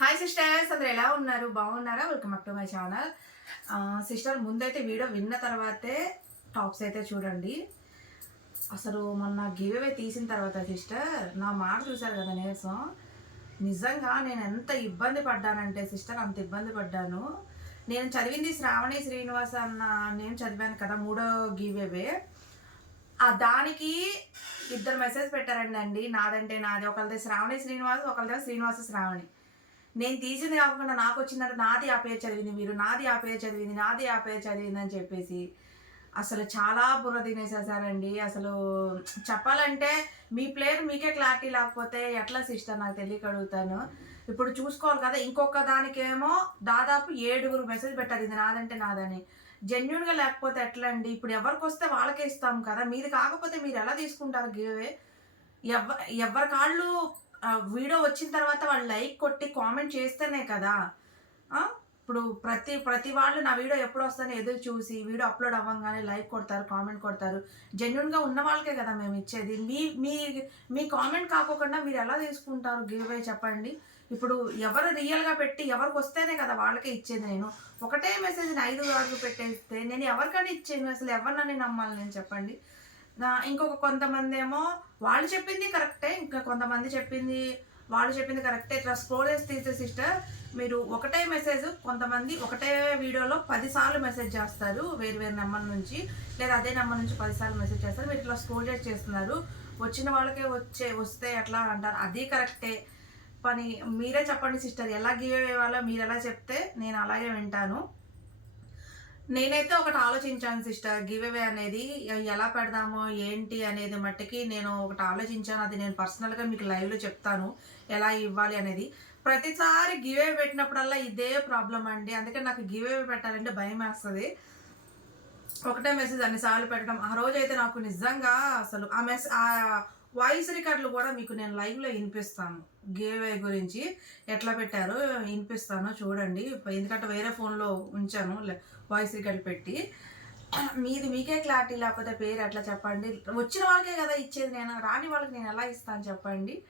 Hi sisters అందరు ఎలా ఉన్నారు? బాగున్నారా? Welcome up to my channel sister ముందైతే వీడియో విన్న తర్వాతే టాప్స్ అయితే చూడండి. అసలు మొన్న గివ్ అవే తీసిన తర్వాత సిస్టర్ నా మాట చూశారు కదా నీరసం? నిజంగా నేను ఎంత ఇబ్బంది పడ్డానంటే సిస్టర్ అంత ఇబ్బంది పడ్డాను. నేను చదివింది శ్రావణి శ్రీనివాస్ అన్న నేను చదివాను కదా మూడో గివ్ అవే ఆ దానికి ఇద్దరు మెసేజ్ పెట్టారండి అండి నాదంటే నాది ఒకరిది శ్రావణి శ్రీనివాస్ ఒకరిది శ్రీనివాస శ్రావణి. నేను తీసింది కాకుండా నాకు వచ్చిందంటే నాది ఆ పేరు చదివింది మీరు నాది ఆ పేరు చదివింది నాది ఆ పేరు చదివింది అని చెప్పేసి అసలు చాలా బుర్ర తినేసేసారండి అసలు చెప్పాలంటే మీ ప్లేయర్ మీకే క్లారిటీ లేకపోతే ఎట్లా సిస్టర్ నాకు తెలియక అడుగుతాను. ఇప్పుడు చూసుకోవాలి కదా ఇంకొక దానికేమో దాదాపు ఏడుగురు మెసేజ్ పెట్టారు ఇది నాదంటే నాదని. జెన్యున్గా లేకపోతే ఎట్లా అండి ఇప్పుడు ఎవరికి వస్తే వాళ్ళకే ఇస్తాం కదా. మీది కాకపోతే మీరు ఎలా తీసుకుంటారు గివే ఎవ ఎవరి కాళ్ళు వీడియో వచ్చిన తర్వాత వాళ్ళు లైక్ కొట్టి కామెంట్ చేస్తేనే కదా. ఇప్పుడు ప్రతి ప్రతి వాళ్ళు నా వీడియో ఎప్పుడు వస్తానో ఎదురు చూసి వీడియో అప్లోడ్ అవ్వగానే లైక్ కొడతారు కామెంట్ కొడతారు. జెన్యున్గా ఉన్న వాళ్ళకే కదా మేము ఇచ్చేది. మీ మీ మీ కామెంట్ కాకోకుండా మీరు ఎలా తీసుకుంటారు? గివ్ అవే చెప్పండి. ఇప్పుడు ఎవరు రియల్గా పెట్టి ఎవరికి వస్తేనే కదా వాళ్ళకే ఇచ్చేది నేను. ఒకటే మెసేజ్ ఐదు ఆర్డర్ పెట్టేస్తే నేను ఎవరికైనా ఇచ్చాను అసలు ఎవరినని నమ్మాలి నేను చెప్పండి? నా- ఇంకొక కొంతమంది ఏమో వాళ్ళు చెప్పింది కరెక్టే ఇంకా కొంతమంది చెప్పింది వాళ్ళు చెప్పింది కరెక్టే. ఇట్లా స్క్రోల్ చేసి తీసే సిస్టర్ మీరు ఒకటే మెసేజ్ కొంతమంది ఒకటే వీడియోలో పదిసార్లు మెసేజ్ చేస్తారు వేరు వేరు నెంబర్ నుంచి. లేదా అదే నెంబర్ నుంచి పదిసార్లు మెసేజ్ చేస్తారు. మీరు ఇట్లా స్క్రోల్ చేసి చేస్తున్నారు. వచ్చిన వాళ్ళకే వచ్చే వస్తే ఎట్లా అంటారు. అది కరెక్టే. పని మీరే చెప్పండి సిస్టర్ ఎలా గివ్ ఇవ్వాలో మీరు ఎలా చెప్తే నేను అలాగే వింటాను. నేనైతే ఒకటి ఆలోచించాను సిస్టర్. గివ్ అవే అనేది ఎలా పెడదామో ఏంటి అనేది మట్టికి నేను ఒకటి ఆలోచించాను. అది నేను పర్సనల్గా మీకు లైవ్లో చెప్తాను ఎలా ఇవ్వాలి అనేది. ప్రతిసారి గివ్ అవే పెట్టినప్పుడల్లా ఇదే ప్రాబ్లం అండి. అందుకే నాకు గివ్ అవే పెట్టాలంటే భయం వేస్తుంది. ఒకటే మెసేజ్ అన్నిసార్లు పెట్టడం. ఆ రోజైతే నాకు నిజంగా అసలు ఆ మెస్ ఆ వాయిస్ రికార్డులు కూడా మీకు నేను లైవ్లో వినిపిస్తాను. గేవే గురించి ఎట్లా పెట్టారో వినిపిస్తాను చూడండి. ఎందుకంటే వేరే ఫోన్లో ఉంచాను వాయిస్ రికార్డు పెట్టి. మీది మీకే క్లారిటీ లేకపోతే పేరు ఎట్లా చెప్పండి? వచ్చిన వాళ్ళకే కదా ఇచ్చేది నేను రాని వాళ్ళకి నేను ఎలా ఇస్తాను చెప్పండి?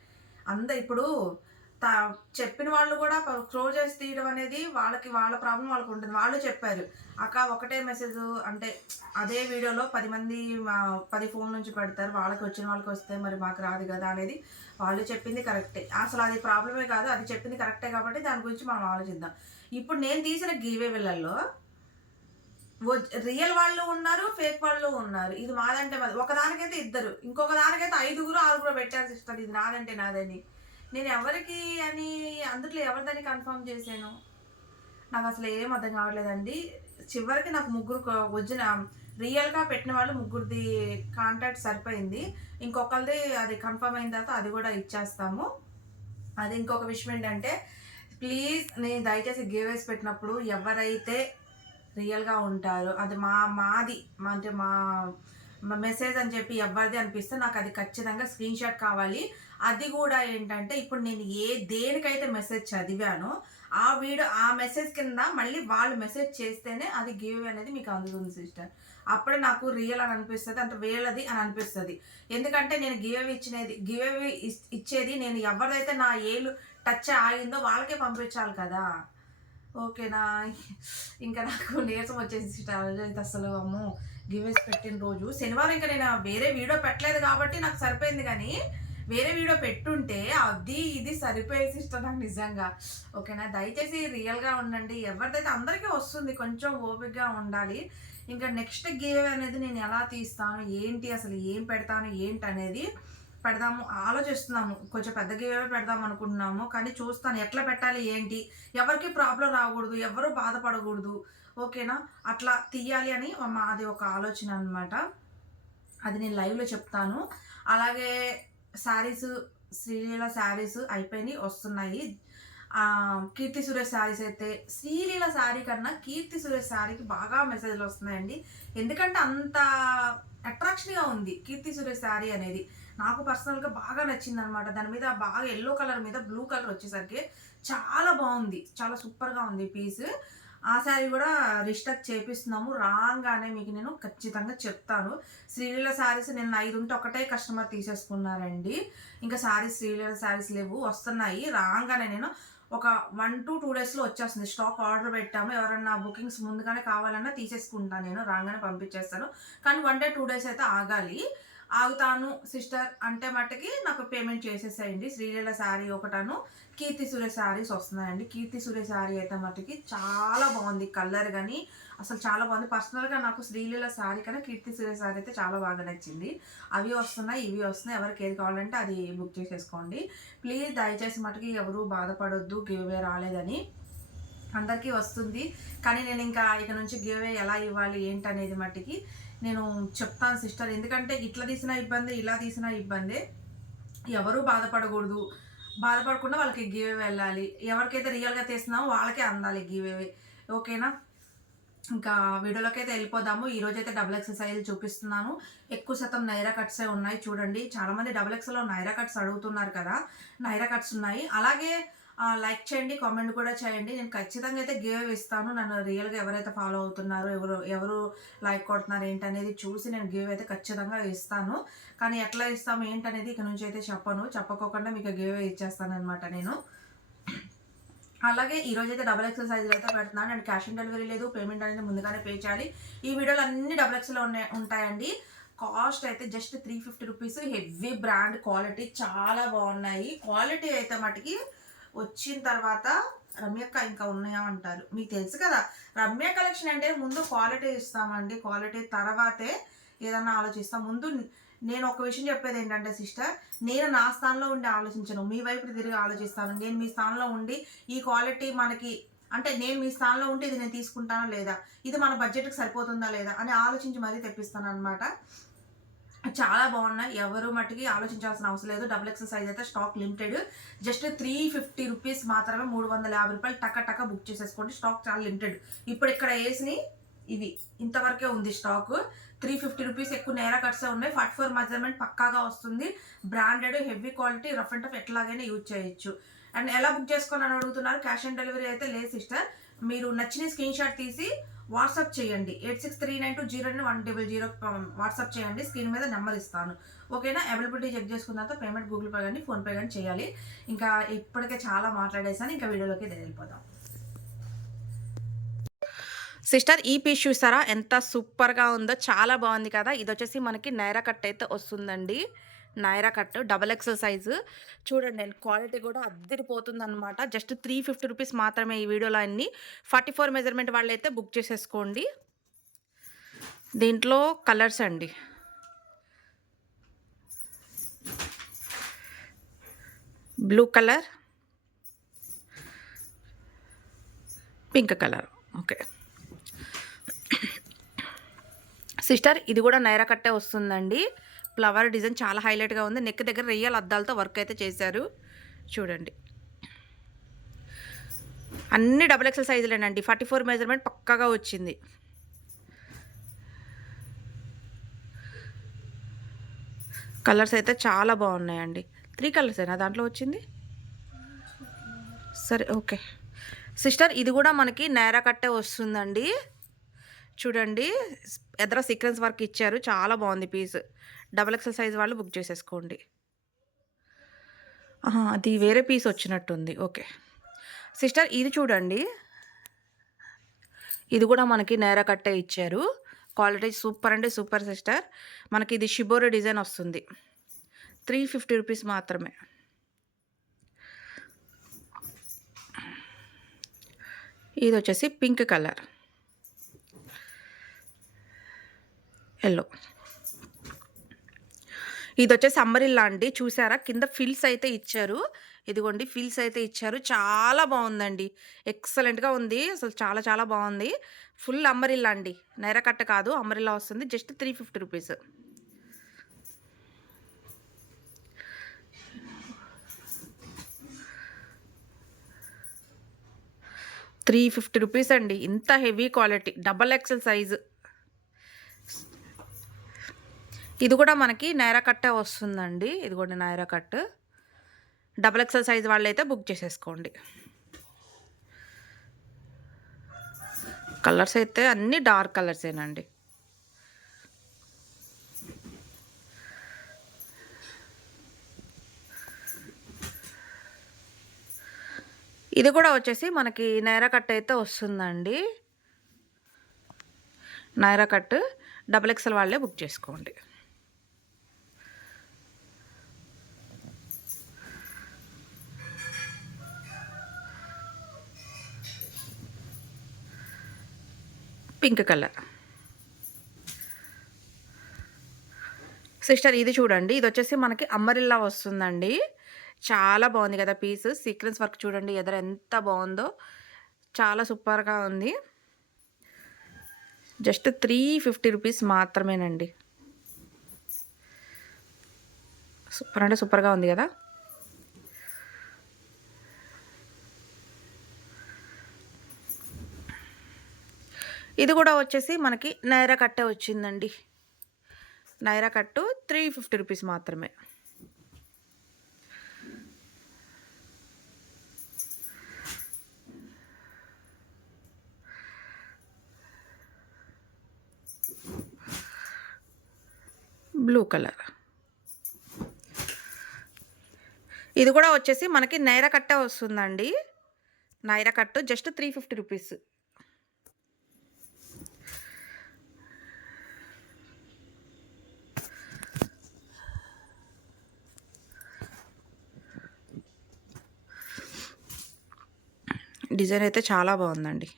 అంత ఇప్పుడు తా చెప్పిన వాళ్ళు కూడా క్లోజ్ చేసి తీయడం అనేది వాళ్ళకి వాళ్ళ ప్రాబ్లం వాళ్ళకి ఉంటుంది. వాళ్ళు చెప్పారు అక్క ఒకటే మెసేజ్ అంటే అదే వీడియోలో పది మంది మా పది ఫోన్ నుంచి పెడతారు. వాళ్ళకి వచ్చిన వాళ్ళకి వస్తే మరి మాకు రాదు కదా అనేది వాళ్ళు చెప్పింది కరెక్టే అసలు అది ప్రాబ్లమే కాదు. అది చెప్పింది కరెక్టే కాబట్టి దాని గురించి మనం ఆలోచిద్దాం. ఇప్పుడు నేను తీసిన గీవే వీళ్ళల్లో రియల్ వాళ్ళు ఉన్నారు ఫేక్ వాళ్ళు ఉన్నారు. ఇది మాదంటే మాది. ఒకదానికైతే ఇద్దరు. ఇంకొక దానికైతే ఐదుగురు ఆరుగురు పెట్టారు సిస్టర్ ఇది నాదంటే నాదని. నేను ఎవరికి అని అందుట్లో ఎవరిదని కన్ఫర్మ్ చేశాను? నాకు అసలు ఏం అర్థం కావట్లేదండి. చివరికి నాకు ముగ్గురు వచ్చిన రియల్గా పెట్టిన వాళ్ళు ముగ్గురిది కాంటాక్ట్ సరిపోయింది. ఇంకొకరిది అది కన్ఫర్మ్ అయిన తర్వాత అది కూడా ఇచ్చేస్తాము. అది ఇంకొక విషయం ఏంటంటే ప్లీజ్ నేను దయచేసి గేవేస్ పెట్టినప్పుడు ఎవరైతే రియల్గా ఉంటారో అది మా మాది అంటే మా మెసేజ్ అని చెప్పి ఎవరిది అనిపిస్తే నాకు అది ఖచ్చితంగా స్క్రీన్ షాట్ కావాలి. అది కూడా ఏంటంటే ఇప్పుడు నేను ఏ దేనికైతే మెసేజ్ చదివానో ఆ వీడియో ఆ మెసేజ్ కింద మళ్ళీ వాళ్ళు మెసేజ్ చేస్తేనే అది గివ్ అనేది మీకు అందుతుంది సిస్టర్ అప్పుడే నాకు రియల్ అని అనిపిస్తుంది అంటే వేలది అని అనిపిస్తుంది. ఎందుకంటే నేను గివ్ ఇచ్చినది గివ్ ఇచ్చేది నేను ఎవరిదైతే నా ఏలు టచ్ ఆగిందో వాళ్ళకే పంపించాలి కదా. ఓకేనా? ఇంకా నాకు నీరసం వచ్చేసి అసలు అమ్మో. గివేస్ పెట్టిన రోజు. శనివారం ఇంకా నేను వేరే వీడియో పెట్టలేదు కాబట్టి నాకు సరిపోయింది కానీ వేరే వీడియో పెట్టుంటే అది ఇది సరిపోయే ఇష్టం నాకు నిజంగా. ఓకేనా దయచేసి రియల్గా ఉండండి. ఎవరిదైతే అందరికీ వస్తుంది కొంచెం ఓపికగా ఉండాలి. ఇంకా నెక్స్ట్ గేవ్ అనేది నేను ఎలా తీస్తాను ఏంటి అసలు ఏం పెడతాను ఏంటి అనేది పెడదాము ఆలోచిస్తున్నాము. కొంచెం పెద్ద గేమే పెడదాం అనుకుంటున్నాము కానీ చూస్తాను ఎట్లా పెట్టాలి ఏంటి? ఎవరికి ప్రాబ్లం రాకూడదు ఎవరు బాధపడకూడదు. ఓకేనా? అట్లా తీయాలి అని మాది ఒక ఆలోచన అనమాట అది నేను లైవ్లో చెప్తాను. అలాగే శారీస్ శ్రీలీల శారీస్ అయిపోయినాయి వస్తున్నాయి. కీర్తి సురేష్ శారీస్ అయితే శ్రీలీల శారీ కన్నా కీర్తి సురేష్ శారీకి బాగా మెసేజ్లు వస్తున్నాయండి. ఎందుకంటే అంత అట్రాక్షన్గా ఉంది కీర్తి సురేష్ శారీ అనేది. నాకు పర్సనల్గా బాగా నచ్చింది అనమాట దాని మీద బాగా ఎల్లో కలర్ మీద బ్లూ కలర్ వచ్చేసరికి చాలా బాగుంది. చాలా సూపర్గా ఉంది పీస్ ఆ శారీ కూడా రిస్టక్ చేపిస్తున్నాము. రాగానే మీకు నేను ఖచ్చితంగా చెప్తాను. శ్రీలీల శారీస్ నిన్న ఐదు ఉంటే ఒకటే కస్టమర్ తీసేసుకున్నారండి. ఇంకా శారీస్ శ్రీలీల శారీస్ లేవు. వస్తున్నాయి. రాగానే నేను ఒక వన్ టు టూ డేస్లో వచ్చేస్తుంది. స్టాక్ ఆర్డర్ పెట్టాము. ఎవరన్నా బుకింగ్స్ ముందుగానే కావాలన్నా తీసేసుకుంటాను నేను. రాగానే పంపించేస్తాను. కానీ వన్ డే టూ డేస్ అయితే ఆగాలి. ఆగుతాను సిస్టర్ అంటే మట్టుకి నాకు పేమెంట్ చేసేసేయండి. శ్రీలీల శారీ ఒకటాను కీర్తి సూర్య శారీస్ వస్తున్నాయండి. కీర్తి సూర్య శారీ అయితే మట్టుకి చాలా బాగుంది కలర్ కానీ అసలు చాలా బాగుంది. పర్సనల్గా నాకు శ్రీలీల శారీ కన్నా కీర్తి సూర్య శారీ అయితే చాలా బాగా నచ్చింది. అవి వస్తున్నాయి ఇవి వస్తున్నాయి. ఎవరికి ఏది కావాలంటే అది బుక్ చేసేసుకోండి. ప్లీజ్ దయచేసి మటుకి ఎవరు బాధపడొద్దు గివ్వే రాలేదని. అందరికీ వస్తుంది. కానీ నేను ఇంకా ఇక నుంచి గివ్వే ఎలా ఇవ్వాలి ఏంటనేది మట్టికి నేను చెప్తాను సిస్టర్. ఎందుకంటే ఇట్లా తీసిన ఇబ్బంది ఇలా తీసిన ఇబ్బంది. ఎవరు బాధపడకూడదు. బాధపడకుండా వాళ్ళకి గివే వెళ్ళాలి. ఎవరికైతే రియల్గా తీస్తున్నామో వాళ్ళకే అందాలి గివ్ ఓకేనా? ఇంకా వీడియోలోకి అయితే వెళ్ళిపోదాము. ఈ రోజు అయితే డబుల్ ఎక్సర్సైజ్ చూపిస్తున్నాను. ఎక్కువ శాతం నైరా కట్సే ఉన్నాయి చూడండి. చాలామంది డబుల్ ఎక్స్లో నైరా కట్స్ అడుగుతున్నారు కదా. నైరా కట్స్ ఉన్నాయి. అలాగే లైక్ చేయండి కామెంట్ కూడా చేయండి. నేను ఖచ్చితంగా అయితే గివ్ ఇస్తాను. నన్ను రియల్గా ఎవరైతే ఫాలో అవుతున్నారో ఎవరు ఎవరు లైక్ కొడుతున్నారు ఏంటనేది చూసి నేను గివ్ అయితే ఖచ్చితంగా ఇస్తాను. కానీ ఎట్లా ఇస్తాము ఏంటనేది ఇక నుంచి అయితే చెప్పను. చెప్పకోకుండా మీకు గివ్ ఇచ్చేస్తాను అనమాట నేను. అలాగే ఈ రోజు అయితే డబుల్ ఎక్సర్సైజ్ అయితే పెడుతున్నాను. అండ్ క్యాష్ ఆన్ డెలివరీ లేదు పేమెంట్ అనేది ముందుగానే పే చేయాలి. ఈ వీడియోలు అన్ని డబల్ ఎక్స్లో ఉన్నాయి ఉంటాయండి. కాస్ట్ అయితే just three fifty rupees heavy brand quality చాలా బాగున్నాయి. క్వాలిటీ అయితే మటుకి వచ్చిన తర్వాత రమ్యక్క ఇంకా ఉన్నాయా అంటారు మీకు తెలుసు కదా రమ్య కలెక్షన్ అంటే ముందు క్వాలిటీ ఇస్తామండి. క్వాలిటీ తర్వాతే ఏదన్నా ఆలోచిస్తాం. ముందు నేను ఒక విషయం చెప్పేది ఏంటంటే సిస్టర్ నేను నా స్థానంలో ఉండి ఆలోచించను. మీ వైపు తిరిగి ఆలోచిస్తాను. నేను మీ స్థానంలో ఉండి ఈ క్వాలిటీ మనకి అంటే నేను మీ స్థానంలో ఉంటే ఇది నేను తీసుకుంటానా లేదా? ఇది మన బడ్జెట్కి సరిపోతుందా లేదా? అని ఆలోచించి మరీ తెప్పిస్తాను అనమాట చాలా బాగున్నాయి. ఎవరు మట్టుకి ఆలోచించాల్సిన అవసరం లేదు. డబుల్ ఎక్స్ సైజ్ అయితే stock limited just three fifty rupees మాత్రమే మూడు వందల యాభై రూపాయలు టక టక బుక్ చేసేసుకోండి. స్టాక్ చాలా లిమిటెడ్ ఇప్పుడు ఇక్కడ వేసి ఇవి ఇంతవరకే ఉంది స్టాక్ త్రీ ఫిఫ్టీ రూపీస్ ఎక్కువ నేరా కట్సే ఉన్నాయి. ఫట్ ఫోర్ మెజర్మెంట్ పక్కాగా వస్తుంది. Branded heavy quality rough and tough ఎట్లాగైనా యూజ్ చేయొచ్చు. అండ్ ఎలా బుక్ చేసుకోవాలని అడుగుతున్నారు? క్యాష్ ఆన్ డెలివరీ అయితే లేదు సిస్టర్ మీరు నచ్చిన స్క్రీన్ షాట్ తీసి వాట్సాప్ చేయండి. Eight six three nine two zero one double zero WhatsApp చేయండి. స్క్రీన్ మీద నెంబర్ ఇస్తాను. ఓకేనా? అవైలబిలిటీ చెక్ చేసుకున్న తర్వాత పేమెంట్ గూగుల్ పే కానీ ఫోన్పే కానీ చేయాలి. ఇంకా ఇప్పటికే చాలా మాట్లాడేసాను ఇంకా వీడియోలోకి వెళ్ళిపోదాం. సిస్టర్ ఈ పీస్ చూసారా? ఎంత సూపర్గా ఉందో చాలా బాగుంది కదా? ఇది వచ్చేసి మనకి నైరా కట్ అయితే వస్తుందండి. Naira cut double XL size. చూడండి క్వాలిటీ కూడా అద్దరిపోతుంది అనమాట జస్ట్ త్రీ ఫిఫ్టీ రూపీస్ మాత్రమే ఈ వీడియోలో అన్ని. ఫార్టీ ఫోర్ మెజర్మెంట్ వాళ్ళు అయితే బుక్ చేసేసుకోండి. దీంట్లో కలర్స్ అండి. Blue colour. Pink colour. Okay. Sister ఇది కూడా నైరా కట్టే వస్తుందండి. ఫ్లవర్ డిజైన్ చాలా హైలైట్గా ఉంది. నెక్ దగ్గర రియల్ అద్దాలతో వర్క్ అయితే చేశారు. చూడండి. అన్ని డబుల్ ఎక్సెల్ సైజులేనండి. ఫార్టీ ఫోర్ మెజర్మెంట్ పక్కగా వచ్చింది. కలర్స్ అయితే చాలా బాగున్నాయండి. త్రీ కలర్స్ అయినా దాంట్లో వచ్చింది? సరే ఓకే. సిస్టర్ ఇది కూడా మనకి నేరా కట్టే వస్తుందండి. చూడండి. ఎదర సీక్వెన్స్ వర్క్ ఇచ్చారు. చాలా బాగుంది పీస్. డబల్ ఎక్సెల్ సైజ్ వాళ్ళు బుక్ చేసేసుకోండి. అది వేరే పీస్ వచ్చినట్టుంది. ఓకే. సిస్టర్ ఇది చూడండి. ఇది కూడా మనకి నేర కట్టే ఇచ్చారు. క్వాలిటీ సూపర్ అంటే సూపర్ సిస్టర్. మనకి ఇది షిబోరి డిజైన్ వస్తుంది. త్రీ ఫిఫ్టీ రూపీస్ మాత్రమే. ఇది వచ్చేసి పింక్ కలర్. ఎల్లో. ఇది వచ్చేసి అంబరిల్లా అండి. చూసారా? కింద ఫిల్స్ అయితే ఇచ్చారు. ఇదిగోండి ఫిల్స్ అయితే ఇచ్చారు. చాలా బాగుందండి ఎక్సలెంట్గా ఉంది. అసలు చాలా చాలా బాగుంది ఫుల్ అంబరిల్లా అండి. కట్ట కాదు అంబరిల్లా వస్తుంది. Just three fifty rupees. Three fifty rupees అండి. ఇంత heavy quality. Double XL size. ఇది కూడా మనకి నైరా కట్టే వస్తుందండి. ఇది కూడా Naira cut. Double XL size వాళ్ళు అయితే బుక్ చేసేసుకోండి. కలర్స్ అయితే అన్నీ డార్క్ కలర్సేనండి. ఇది కూడా వచ్చేసి మనకి నైరా కట్ అయితే వస్తుందండి. నైరా కట్ డబుల్ ఎక్స్ఎల్ వాళ్ళే బుక్ చేసుకోండి. Pink colour. సిస్టర్ ఇది చూడండి. ఇది వచ్చేసి మనకి అమ్మరిల్లా వస్తుందండి. చాలా బాగుంది కదా పీస్. సీక్వెన్స్ వర్క్ చూడండి. ఎదర ఎంత బాగుందో. చాలా సూపర్గా ఉంది. జస్ట్ త్రీ ఫిఫ్టీ రూపీస్ మాత్రమేనండి. సూపర్ అంటే సూపర్గా ఉంది కదా. ఇది కూడా వచ్చేసి మనకి నైరా కట్టే వచ్చిందండి. Naira cut three fifty rupees మాత్రమే. Blue colour. ఇది కూడా వచ్చేసి మనకి నైరా కట్టే వస్తుందండి. Naira cut just three fifty rupees. Design అయితే చాలా బాగుందండి.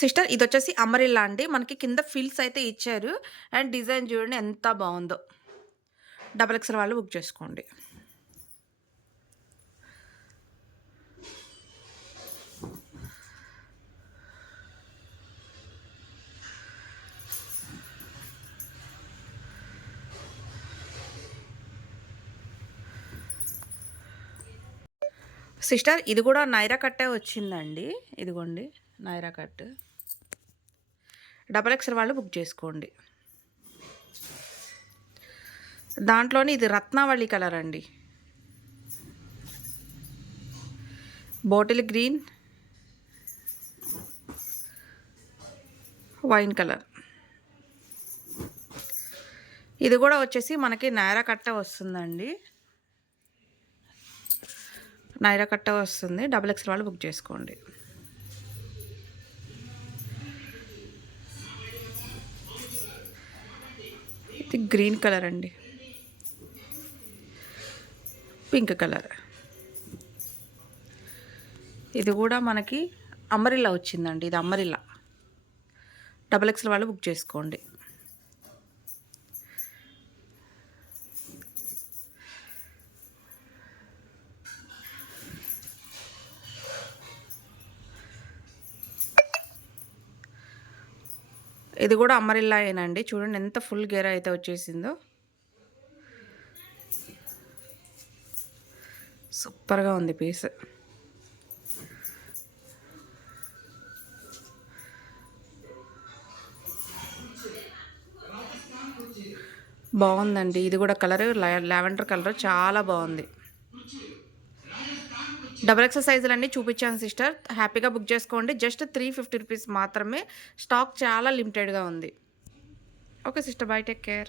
సిస్టర్ ఇది వచ్చేసి అమరిల్లా అండి. మనకి కింద ఫిల్స్ అయితే ఇచ్చారు. అండ్ డిజైన్ చూడండి ఎంత బాగుందో. డబల్ ఎక్స్ఎల్ వాళ్ళు బుక్ చేసుకోండి. సిస్టర్ ఇది కూడా నైరా కట్టే వచ్చిందండి. ఇదిగోండి నైరా కట్. డబల్ ఎక్స్ఎల్ వాళ్ళు బుక్ చేసుకోండి. దాంట్లోని ఇది రత్నావళి కలర్ అండి. Bottle green wine colour. ఇది కూడా వచ్చేసి మనకి నైరా కట్ట వస్తుందండి. నైరా కట్ట వస్తుంది. డబుల్ ఎక్స్ వాళ్ళు బుక్ చేసుకోండి. ఇది గ్రీన్ కలర్ అండి. పింక్ కలర్ ఇది కూడా మనకి అమ్మరిల్లా వచ్చిందండి. ఇది అమ్మరిల్లా డబల్ ఎక్స్ఎల్ వాళ్ళు బుక్ చేసుకోండి. ఇది కూడా అమ్మరిల్లాయేనండి చూడండి ఎంత ఫుల్ గేర్ అయితే వచ్చేసిందో. సూపర్గా ఉంది పీస్. బాగుందండి. ఇది కూడా కలర్ లావెండర్ కలర్ చాలా బాగుంది. డబల్ ఎక్సర్సైజ్లు అన్నీ చూపించాను సిస్టర్ హ్యాపీగా బుక్ చేసుకోండి. జస్ట్ త్రీ ఫిఫ్టీ రూపీస్ మాత్రమే. స్టాక్ చాలా లిమిటెడ్గా ఉంది. Okay sister bye take care